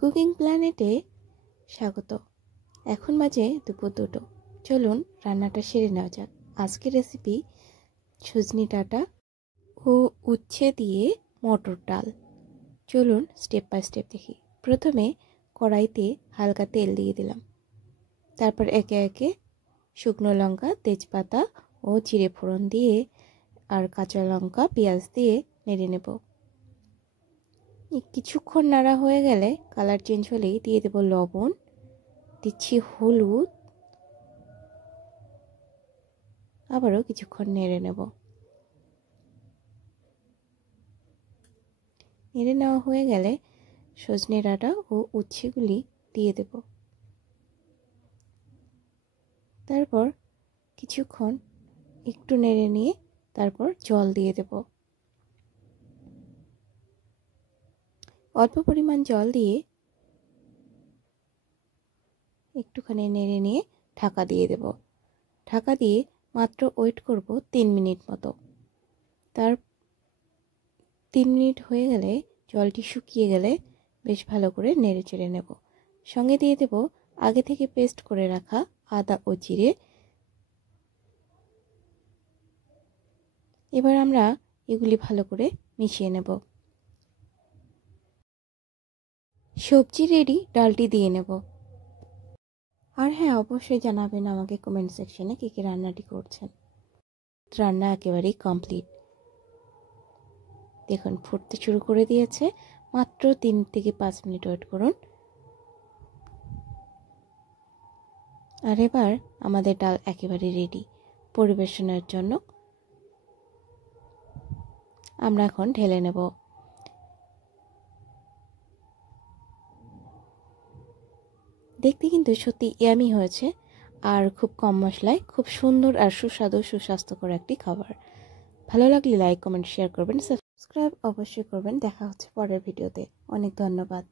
Cooking প্ল্যানেটে স্বাগত। এখন বাজে দুপুর 2টো। চলুন রান্নাটা সেরে নেওয়া যাক। আজকের রেসিপি সজনে ডাঁটা ও উচ্ছে দিয়ে মটর ডাল। চলুন স্টেপ বাই স্টেপ দেখি। প্রথমে কড়াইতে হালকা তেল দিয়ে দিলাম, তারপর একে একে শুকনো লঙ্কা, তেজপাতা ও জিরে ফোড়ন দিয়ে আর কাঁচা লঙ্কা, পেঁয়াজ দিয়ে নেড়ে নেব। কিছুক্ষণ নাড়া হয়ে গেলে কালার চেঞ্জ হলেই দিয়ে দেব লবণ, দিচ্ছি হলুদ, আবারও কিছুক্ষণ নেড়ে নেব। নেড়ে নেওয়া হয়ে গেলে সজনে ডাঁটা ও উচ্ছেগুলি দিয়ে দেব। তারপর কিছুক্ষণ একটু নেড়ে নিয়ে তারপর জল দিয়ে দেব। অল্প পরিমাণ জল দিয়ে একটুখানি নেড়ে নিয়ে ঢাকা দিয়ে দেব। ঢাকা দিয়ে মাত্র ওয়েট করব 3 মিনিট মতো। তার 3 মিনিট হয়ে গেলে জলটি শুকিয়ে গেলে বেশ ভালো করে নেড়ে চেড়ে নেব। সঙ্গে দিয়ে দেব আগে থেকে পেস্ট করে রাখা আদা ও জিরে। এবার আমরা এগুলি ভালো করে মিশিয়ে নেব। সবজি রেডি, ডালটি দিয়ে নেব। আর হ্যাঁ, অবশ্যই জানাবেন আমাকে কমেন্ট সেকশনে কে কে রান্নাটি করছেন। রান্না একেবারেই কমপ্লিট। দেখুন ফুটতে শুরু করে দিয়েছে। মাত্র 3 থেকে 5 মিনিট ওয়েট করুন। আর এবার আমাদের ডাল একেবারে রেডি পরিবেশনের জন্য। আমরা এখন ঢেলে নেব। দেখতে কিন্তু সত্যি ইয়ামি হয়েছে, আর খুব কম মশলায় খুব সুন্দর আর সুস্বাদু সুস্বাস্থ্যকর একটি খাবার। ভালো লাগলে লাইক, কমেন্ট, শেয়ার করবেন, সাবস্ক্রাইব অবশ্যই করবেন। দেখা হচ্ছে পরের ভিডিওতে। অনেক ধন্যবাদ।